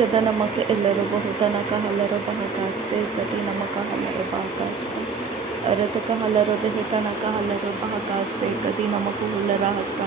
ಶುದ್ಧ ನಮಗೆ ಎಲ್ಲರೂ ಬಹುತನಕ ಹಲರು ಬಹಕಾಸೆ ಗತಿ ನಮಕ ಹಲರು ಬಹಕಾಸೆ ಅರತಕ ಹಲರು ಬೆಹತನಕ ಹಲರು ಬಹಕಾಸೆ ಗತಿ ನಮಕು ಹುಲ್ಲರ ಹಸ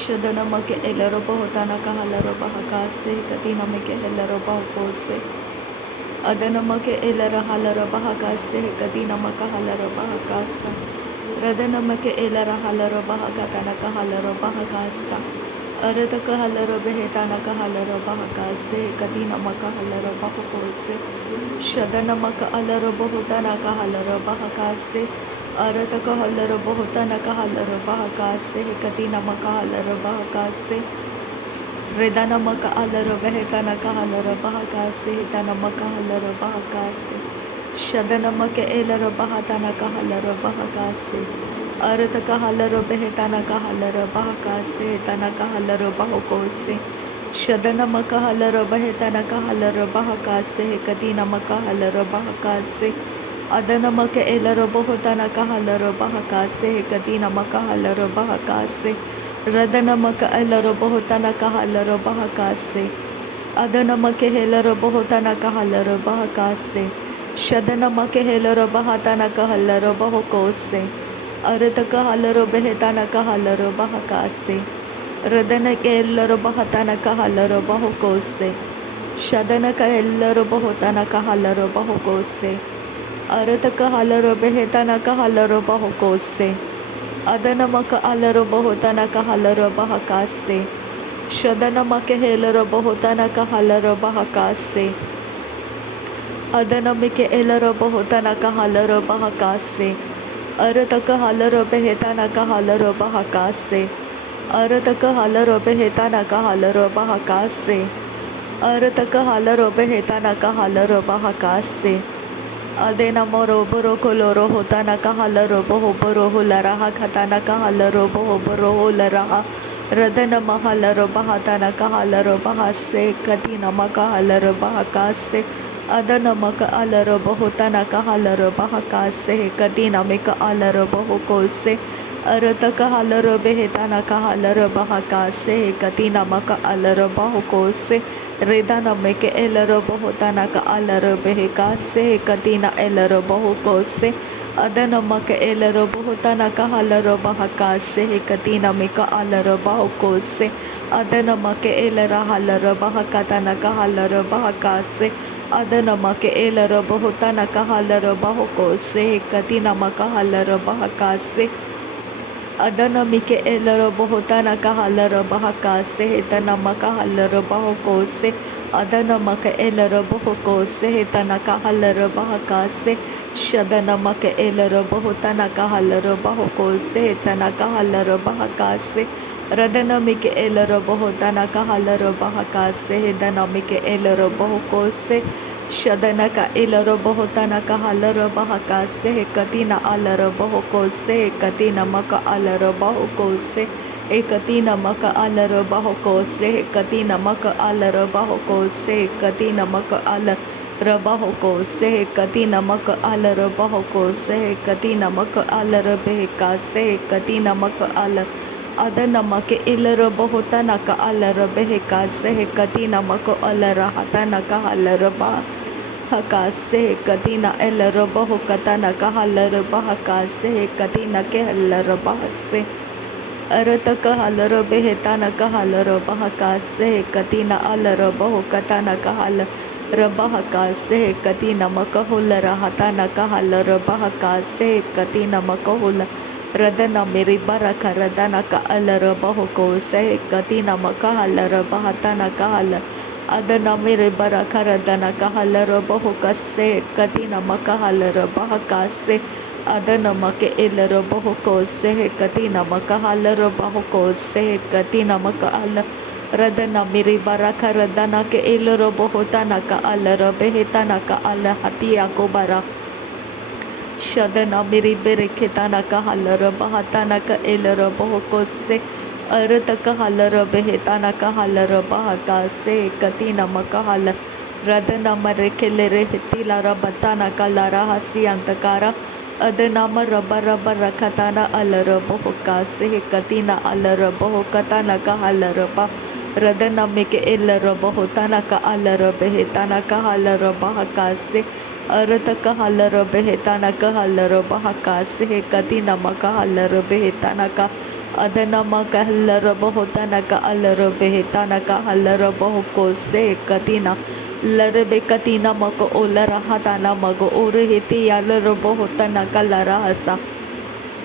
ಶುದ್ಧ ನಮಗೆ ಎಲ್ಲರೂ ಬಹುತನಕ ಹಲರು ಬಹಕಾಸೆ ಗತಿ ನಮಗೆ ಎಲ್ಲರೂ ಬಹುಕೋಸೆ ಅದ ನಮಗೆ ಎಲ್ಲರ ಹಲರು ಬಹಕಾಸೆ ಗತಿ ನಮಕ ಹಲರು ಬಹಕಾಸ ರದ ನಮಗೆ ಎಲ್ಲರ ಹಲರು ಬಹಕತನಕ ಹಲರು ಬಹಕಾಸ ಅರತಕ ಹಲರು ಬೆಹತನಕ ಹಲರು ಬಹಕಾಸೆ ಗತಿ ನಮಕ ಹಲರು ಬಹುಕೋಸೆ ಶದ ನಮಕ ಹಲರು ಬಹುತನಕ ಹಲರು ಬಹಕಾಸೆ ಅರತಕ ಹಲರು ಬಹುತನಕ ಹಲರು ಬಹಕಾಸೆ ಗತಿ ನಮಕ ಹಲರು ಬಹಕಾಸೆ ಹೃದ ನಮಕ ಹಲರು ಬೆಹತನಕ ಹಲರು ಬಹಕಾಸೆ ದ ನಮಕ ಹಲರು ಬಹಕಾಸೆ ಶದ ನಮಕೆ ಎಲ್ಲರು ಬಹತನಕ ಹಲರು ಬಹಕಾಸೆ ಅರತಕ ಹಲರು ಬೆಹತನಕ ಹಲರು ಬಹಕಾಸೆ ತನಕ ಹಲರು ಬಹುಕೋಸೆ ಶದ ನಮಕ ಹಲರು ಬೆಹತನಕ ಹಲರು ಬಹಕಾಸೆ ಕತಿ ನಮಕ ಹಲರು ಬಹಕಾಸೆ ಅದ ನಮಕೆ ಎಲ್ಲರು ಬಹುತನಕ ಹಲರು ಬಹಕಾಸೆ ಕತಿ ನಮಕ ಹಲರು ಬಹಕಾಸೆ ರದ ನಮಕ ಎಲ್ಲರು ಬಹುತನಕ ಹಲರು ಬಹಕಾಸೆ ಅದ ನಮಕೆ ಎಲ್ಲರು ಬಹುತನಕ ಹಲರು ಬಹಕಾಸೆ ಶದ ನಮಕೆ ಎಲ್ಲರು ಬಹತನಕ ಹಲರು ಬಹುಕೋಸೆ ಅರತಕ ಹಲರು ಬೆಹತನಕ ಹಲರು ಬಹಕಾಸೆ ಹೃದನಕ್ಕೆ ಎಲ್ಲರೂ ಬಹುತನಕ ಹಲರು ಬಹುಕೋಸೆ ಶದನಕ ಎಲ್ಲರೂ ಬಹುತನಕ ಹಲರು ಬಹುಕೋಸೆ ಅರತಕ ಹಲರು ಬೆಹತನಕ ಹಲರು ಬಹುಕೋಸೆ ಅದನಮಕ ಹಲರು ಬಹುತನಕ ಹಲರು ಬಹಕಾಸೆ ಶದನಮಕೆ ಎಲ್ಲರೂ ಬಹುತನಕ ಹಲರು ಬಹಕಾಸೆ ಅದನಮಿಕೆ ಎಲ್ಲರೂ ಬಹುತನಕ ಹಲರು ಬಹಕಾಸೆ ಅರತಕ ಹಲರು ಬೆಹತನಕ ಹಲರು ಬಹಕಾಸೆ ಅರತಕ ಹಲರು ಬೆಹತನಕ ಹಲರು ಬಹಕಾಸೆ ಅರತಕ ಹಲರು ಬೆಹತನಕ ಹಲರು ಬಹಕಾಸೆ ಅದೇ ನಮ್ಮರೊಬ್ಬರು ಕೊಲೋರು ಹೊತನಕ ಹಲರು ಬಹುಬರು ಹುಲರಹ ಖತನಕ ಹಲರು ಬಹುಬರು ಹುಲರಹ ರದನಮ ಹಲರು ಬಹತನಕ ಹಲರು ಬಹಸೆ ಕತಿ ನಮಕ ಹಲರು ಬಹಕಾಸೆ ಅದ ನಮಕ ಅಲರು ಬಹುತನಕ ಹಲರು ಬಹಕಾಸೆ ಕತಿ ನಮಿಕ ಅಲರು ಬಹುಕೋಸೆ ಅರತಕ ಹಲರು ಬೆಹತನಕ ಹಲರು ಬಹಕಾಸೆ ಕತಿ ನಮಕ ಅಲರು ಬಹುಕೋಸೆ ರಿದ ನಮಿಕೆ ಎಲ್ಲರು ಬಹುತನಕ ಅಲರು ಬೆಹಕಾಸೆ ಕತಿನ ಎಲ್ಲರು ಬಹುಕೋಸೆ ಅದ ನಮಕ ಎಲ್ಲರು ಬಹುತನಕ ಹಲರು ಬಹಕಾಸೆ ಕತಿ ನಮಿಕ ಅಲರು ಬಹುಕೋಸೆ ಅದ ನಮಕೆ ಎಲ್ಲರ ಹಲರು ಬಹಕತನಕ ಹಲರು ಬಹಕಾಸೆ ಅದ ನಮಕೆ ಎಲ್ಲರು ಬಹುತನಕ ಹಲರು ಬಹುಕೋಸೆ ಕತಿ ನಮಕ ಹಲರು ಬಹಕಾಸೆ ಅದ ನಮಿಕೆ ಎಲ್ಲರು ಬಹುತನಕ ಹಲರು ಬಹಕಾಸೆ ತ ನಮಕ ಹಲರು ಬಹುಕೋಸೆ ಅದ ನಮಕ ಎಲ್ಲರು ಬಹುಕೋಸೆ ತನಕ ಹಲರು ಬಹಕಾಸೆ ಶದ ನಮಕ ಎಲ್ಲರು ಬಹುತನಕ ಹಲರು ಬಹುಕೋಸೆ ತನಕ ಹಲರು ಬಹಕಾಸೆ ರದ ನಮಿಕೆ ಎಲ್ಲರು ಬಹುತನಕ ಹಲರು ಬಹಕಾಸೆ ದ ನಮಿಕೆ ಎಲ್ಲರು ಬಹುಕೋಸೆ ಶದನಕ ಎಲ್ಲರು ಬಹುತನಕ ಹಲರು ಬಹಕಾಸೆ ಕತಿನ ಅಲರು ಬಹುಕೋಸೆ ಕತಿ ನಮಕ ಅಲರು ಬಹುಕೋಸೆ ಕತಿ ನಮಕ ಅಲರು ಬಹುಕೋಸೆ ಕತಿ ನಮಕ ಅಲರು ಬಹುಕೋಸೆ ಕತಿ ನಮಕ ಅಲ ಬಹುಕೋಸೆ ಕತಿ ನಮಕ ಅಲರು ಬಹುಕೋಸೆ ಕತಿ ನಮಕ ಅಲರು ಬೆಹಕಾಸೆ ಕತಿ ನಮಕ ಅಲ ಅದ ನಮಕೆ ಎಲ್ಲರು ಬಹುತನಕ ಅಲರು ಬೆಹಕಾಸೆ ಕತಿ ನಮಕ ಅಲರ ಹತನಕ ಹಲರು ಬಹಕಾಸೆ ಕತಿನ ಎಲ್ಲರು ಬಹುಕತನಕ ಹಲರು ಬಹಕಾಸೆ ಕತಿನಕೆ ಎಲ್ಲರು ಬಹಸೆ ಅರತಕ ಹಲರು ಬೆಹತನಕ ಹಲರು ಬಹಕಾಸೆ ಕತಿನ ಅಲರು ಬಹುಕತನಕ ಹಲರ ಬಹಕಾಸೆ ಕತಿ ನಮಕ ಹುಲ್ಲರ ಹತನಕ ಹಲರು ಬಹಕಾಸೆ ಕತಿ ನಮಕ ಹುಲ್ಲ ರದನ ಮೇರಿ ಬರಕ ರದನಕ ಅಲರ ಬಹುಕೋಸೆ ಕತಿ ನಮಕ ಹಲರ ಬಹತನಕ ಹಲ ಅದನ ಮೇರಿ ಬರಕ ರದನಕ ಹಲರ ಬಹುಕಸೆ ಕತಿ ನಮಕ ಹಲರ ಬಹಕಾಸೆ ಅದ ನಮಕೆ ಎಲ್ಲರ ಬಹುಕೋಸೆ ಕತಿ ನಮಕ ಹಲರ ಬಹುಕೋಸೆ ಕತಿ ನಮಕ ಅಲ ರದನ ಮೇರಿ ಬರಕ ರದನಕ ಎಲ್ಲರ ಬಹುತನಕ ಅಲರ ಬೆಹತನಕ ಅಲ ಹತಿಯಾಕೋ ಬರ ಶದನ ಮಿರಿ ಬೆರೆಕೆ ತನಕ ಹಲರ ಬಹತನಕ ಎಲ್ಲರ ಬಹುಕೋಸೆ ಅರತಕ ಹಲರ ಬೆಹತನಕ ಹಲರ ಬಹಕಾಸೆ ಕತಿ ನಮಕ ಹಲ ರದನ ಮರೆಕೆಲೆರೆ ಹೆತ್ತಿಲರ ಬತನಕ ಲರ ಹಸಿ ಅಂತಕಾರ ಅದ ನಮ ರಬ ರಬ ರಖತನ ಅಲರ ಬಹುಕಾಸೆ ಕತಿನ ಅಲರ ಬಹುಕತನಕ ಹಲರ ಬ Radanamike Elarabohotanaka Alarabehetanaka Halarabahakase Arataka Halarabehetanaka Halarabahakase Katinamaka Halarabehetanaka Adanamaka Halarabohotanaka Alarabehetanaka Halarabohokose Katina Larabe Katina Mako Olara Hatana Mago Orehiti Alarabohotanaka Larahasa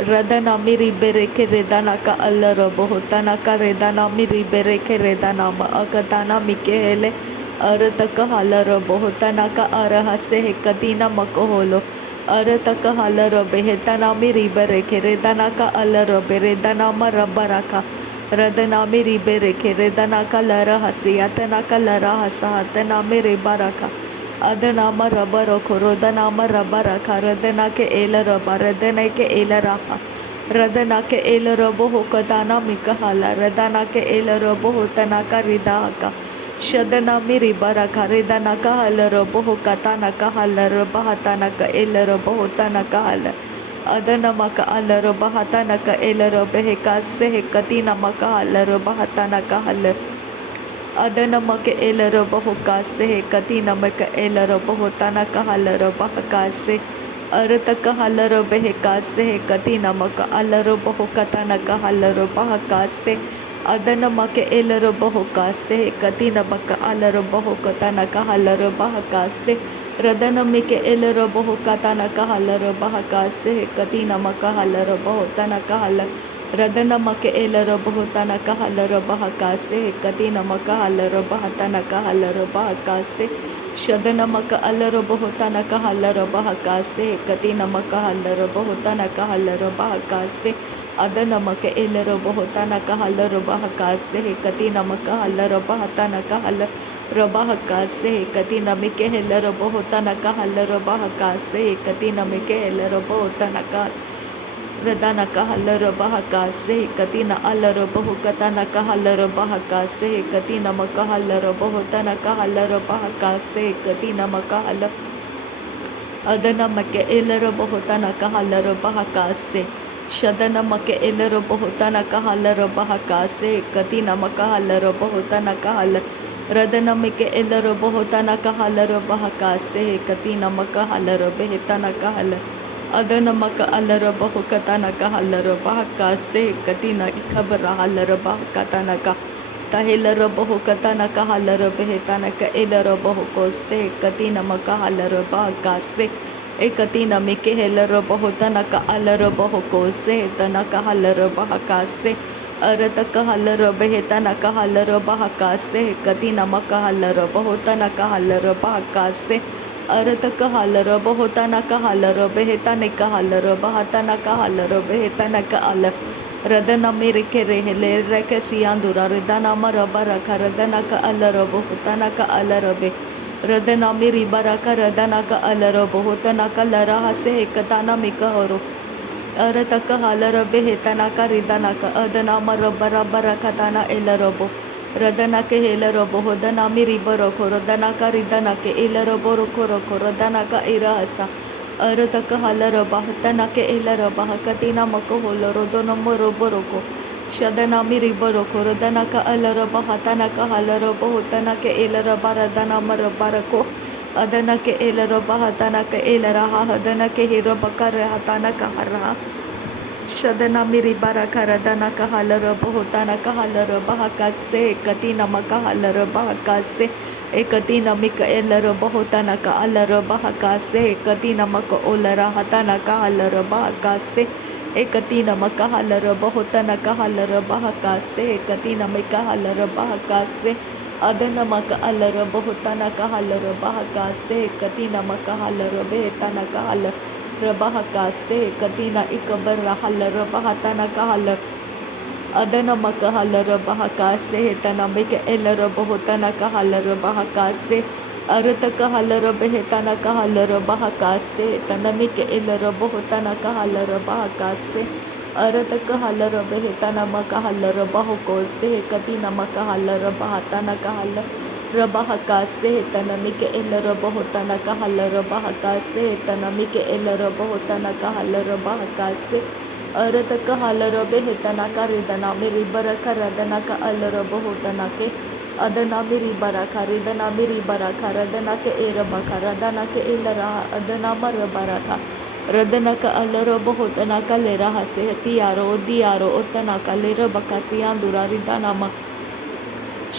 Radana miri bereke redanaka allara bohotanaka redana miri bereke redanama akatana mikehele arataka halara bohotanaka arahase hekatina makoholo arataka halara behetana miri bereke redanaka allara beredana marabaraka radana miri bereke redanaka lara hasiyatanaka lara hasahatana miri baraka Adanama rabaro korodanama rabara karadana ke elara baradana ke elara radana ke elara boho kadana mikahala radana ke elara boho tanaka ridaka shadana miri bara karidana kahala boho katana kahala bahatana ka elara boho tanaka hala adana maka alara bahatana ka elara beheka se katina maka alara bahatana kahala Adanamaka elara bahukase katinamaka elara bahutanaka halara bahakase arataka halara behekase katinamaka alara bahukatanaka halara bahakase adanamaka elara bahukase katinamaka alara bahukatanaka halara bahakase radanamika elara bahukatanaka halara bahakase katinamaka halara bahutanaka halara Radanamaka elara bahutanaka halara bahakase katinamaka halara bahatanaka halara bahakase shadanamaka alara bahutanaka halara bahakase katinamaka halara bahutanaka halara bahakase adanamaka elara bahutanaka halara bahakase katinamaka halara bahatanaka halara bahakase katinamika elara bahutanaka halara bahakase katinamika elara bahutanaka Radana kahalara bahakase katina alara bahukatana kahalara bahakase katina makahalara bahutana kahalara bahakase katina makahala adana make elara bahutana kahalara bahakase shadana make elara bahutana kahalara bahakase katina makahalara bahutana kahala radana make elara bahutana kahalara bahakase katina makahalara behetana kahala Adanamaka alara bahukatanaka halara bahakase katina ikabara halara bahakatanaka tahilara bahukatanaka halara behetanaka elara bahukose katina maka halara bahakase ekatina mikehelara bahutanaka alara bahukose tanaka halara bahakase arataka halara behetanaka halara bahakase katina maka halara bahutanaka halara bahakase Arataka halara bahutanaka halara behetanaka halara bahatanaka halara behetanaka ala radana mirike rehele rekasiandura radana marabaraka radanaka alara bahutanaka alara be radana miri baraka radanaka alara bahutanaka lara hase katana mikahoro arataka halara behetanaka ridanaka adana marabara barakatana elarabo Radana ke helaro bohodana miri boroko rodana ka ridana ke elaro boroko roko rodana ka irasa arataka halara bahatana ke elaro bahakatina mako holo rodono moro boroko shadana miri boroko rodana ka alara bahatana ka halaro bohotana ke elaro baradana mara barako adana ke elaro bahatana ke elara hadana ke hiro bakara hatana ka hara Shadana miri barakara dana kahalara bohotana kahalara bahakase katina makahalara bahakase ekatina mika elara bohotana kaalara bahakase katina maka olara hatana kahalara bahakase ekatina makahalara bohotana kahalara bahakase katina mikahalara bahakase adana maka alara bohotana kahalara bahakase katina makahalara behetana kahalara Rabahakase katina ikabara halara bahatana kahala adana makahalara bahakase hetana mika elara bahotana kahalara bahakase arataka halara behetana kahalara bahakase tana mika elara bahotana kahalara bahakase arataka halara behetana makahalara bahokose katina makahalara bahatana kahala Rabahakase tanamike elara bahotana kahalara bahakase tanamike elara bahotana kahalara bahakase अरत कहलर बेहतना का रिदना मेरी बरखा रदना का अलर बहुतना के अदना मेरी बरखा रिदना मेरी बरखा रदना के एर बखा रदना के इलरा अदना मर बरखा रदना का अलर बहुतना का ले रहा से दियारो उतना का ले बका सियांदुरा रिदना म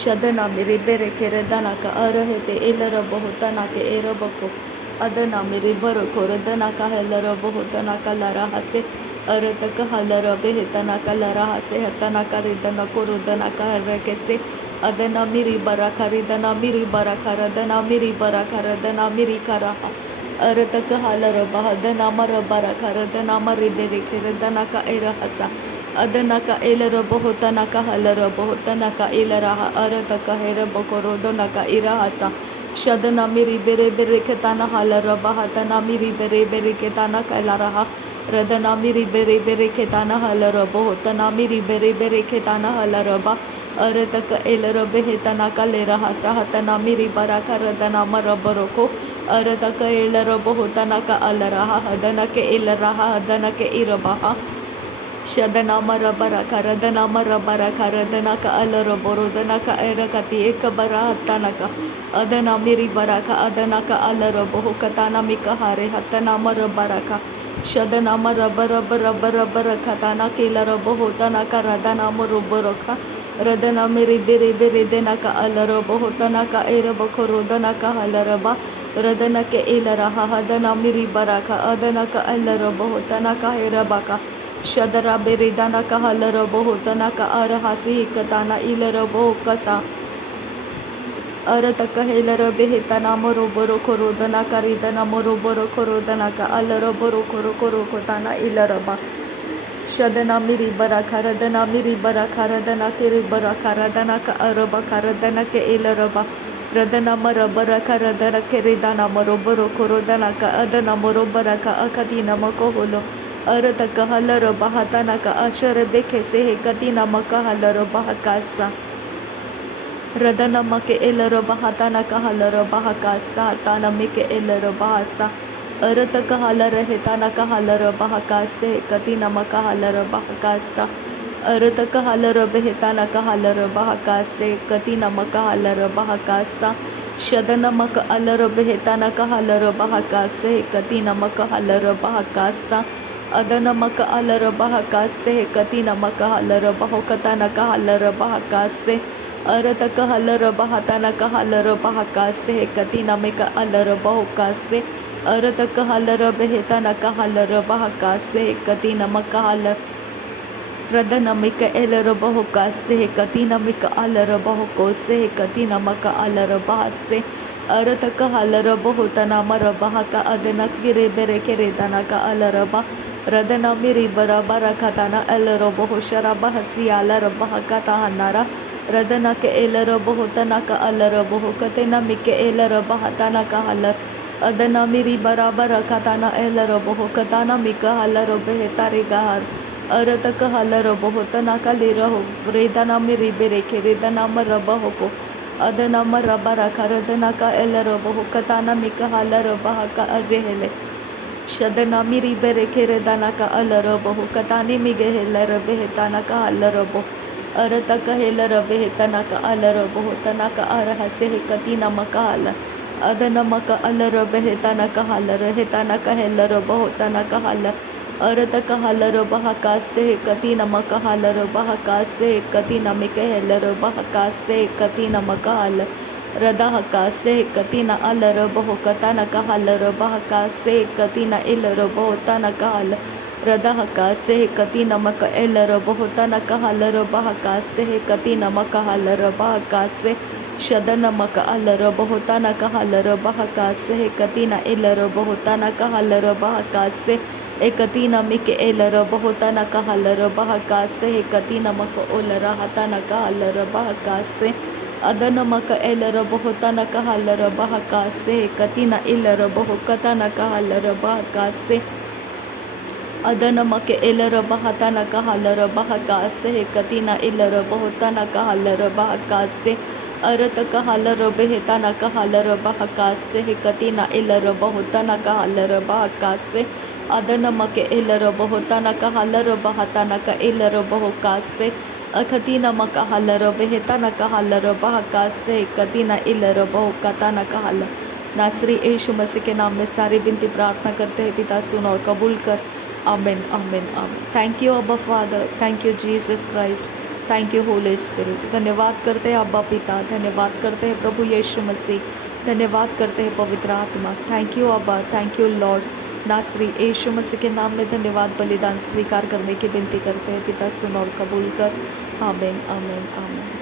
शदना मेरी बेरे के रदना का अरहते इलर बहुतना के एर बको अदना मेरी बरखो रदना का हलर बहुतना का लरा हसे अरत का हलर बेहतना का लरा हसे हतना का रिदना को रुदना का हर कैसे अदना मेरी बरखा रिदना मेरी बरखा रदना मेरी बरखा रदना मेरी करा अरत का हलर बहदना मर बरखा रदना मरी बेरे के रदना का एर हसा अदना का एलर बहुतना का हलर बहुतना का इलरा अरत का हेर बकोरोदना का इरा हसा शदना मेरी बेरे बेरे के ताना हलर बहतना मेरी बेरे बेरे के ताना कैला रहा रदना मेरी बेरे बेरे के ताना हलर बहुतना मेरी बेरे बेरे के ताना हलर बा अरत का एलर बेहतना का ले रहा सहतना मेरी बराका रदना मर बरोको अरत का एलर बहुतना का अल रहा हदना के इल रहा हदना के इरबहा शदना मर बरखा रदना मर बरखा रदना का अलर बोरोदना का एरकती एक बरा हत्तना का अदना मेरी बरखा अदना का अलर बहु कताना मिका हारे हत्तना मर बरखा शदना मर बर बर बर बर खताना किलर बहुतना का रदना मर बरखा रदना मेरी बेरे बेरे देना का अलर बहुतना का एर बखोरोदना का हलर बा रदना के इलरा हदना मेरी बरखा अदना का अलर बहुतना का हेर बाका शदरा बेरिदाना का हलर बहुतना का अरहासी हिकताना इलर बहु कसा अरत कहेलर बेहतना मरो बरो खोरोदना का रिदना मरो बरो खोरोदना का अलर बरो खोरो खोरो खोताना इलर बा शदना मेरी बरखा रदना मेरी बरखा रदना के बरखा रदना का अरब रदना के इलर बा रदना मर बरखा रदना के रिदना मरो बरो खोरोदना का अदना मरो बरखा अखदीना मको होलो अरत का हलर बहतना का अशर बेखे से है कदीना मका हलर बहकासा रदना मके एलर बहतना का हलर बहकासा ताना मिके एलर बहसा अरत का हलर हेताना का हलर बहकासे कदीना मका हलर बहकासा अरत का हलर बेहताना का हलर बहकासे कदीना मका हलर बहकासा शदना मक अलर बेहताना का हलर बहकासे कदीना मका हलर बहकासा अदना मक अलर बहकासे कदीना मका हलर बहुकताना का हलर बहकासे अरत का हलर बहताना का हलर बहकासे कदीना मिका अलर बहुकासे अरत का हलर बेहताना का हलर बहकासे कदीना मका हलर रदना मिका एलर बहुकासे कदीना मिका अलर बहुकोसे कदीना मका अलर बहसे अरत का हलर बहुतना मर बहका अदना गिरे बेरे के रेदना का अलर बा रदना मेरी बराबर खताना एलर बहु शराब हसी अलर बहकता हनारा रदना के एलर बहुतना का अलर बहु कतना मिके एलर बहताना का हलर अदना मेरी बराबर खताना एलर बहु कताना मिका हलर बेहतारे गहर अरत का हलर बहुतना का ले रहो रेदना मेरी बेरे के रेदना मर बहु को अदना मर बरखा रदना का एलर बहु कताना मिका हलर बहका अजेहले शदना मेरी बेरे के रेदना का अलर बहु कतानी मिगे हेलर बेहताना का हलर बहु अरत का हेलर बेहतना का अलर बहु तना का अरह से कतीना मका हलर अदना मका अलर बेहताना का हलर हेताना का हेलर बहु तना का हलर अरत का हलर बहकास से कतीना मका हलर बहकास से कतीना मिके हेलर बहकास से कतीना मका हलर रदा हकास से कतीना अलर बहु कताना का हलर बहकास से कतीना इलर बहुताना का हलर रदा हकास से कतीना मका एलर बहुताना का हलर बहकास से कतीना मका हलर बहकास से शदन मका अलर बहुताना का हलर बहकास से कतीना इलर बहुताना का हलर बहकास से एकतीना मिके एलर बहुताना का हलर बहकास से कतीना मका ओलर हताना का हलर बहकास से अदन मका एलर बहुताना का हलर बहकास से कतीना इलर बहुकताना का हलर बहकास से अदन मके एलर बहताना का हलर बहकास से कतीना इलर बहुताना का हलर बहकास से अरत का हलर बेहताना का हलर बहकास से कतीना इलर बहुताना का हलर बहकास से अदनम के एलरब होता न कहलरब हता न का एलरब हो कासे अखती नम कहलरब हेता न कहलरब हकासे कति न एलरब हो कता न कहल। नासरी यीशु मसीह के नाम में सारी विनती प्रार्थना करते हैं पिता, सुन और कबूल कर। आमीन आमीन आमीन। थैंक यू अब्बा father, thank you Jesus Christ, thank you Holi spirit. धन्यवाद करते हैं अब्बा पिता, धन्यवाद करते हैं प्रभु यीशु मसीह, धन्यवाद करते हैं पवित्र आत्मा। थैंक यू अब्बा, थैंक यू लॉर्ड। नासरी यीशु मसीह के नाम में धन्यवाद बलिदान स्वीकार करने की विनती करते हैं पिता, सुन और कबूल कर। आमीन आमीन आमीन।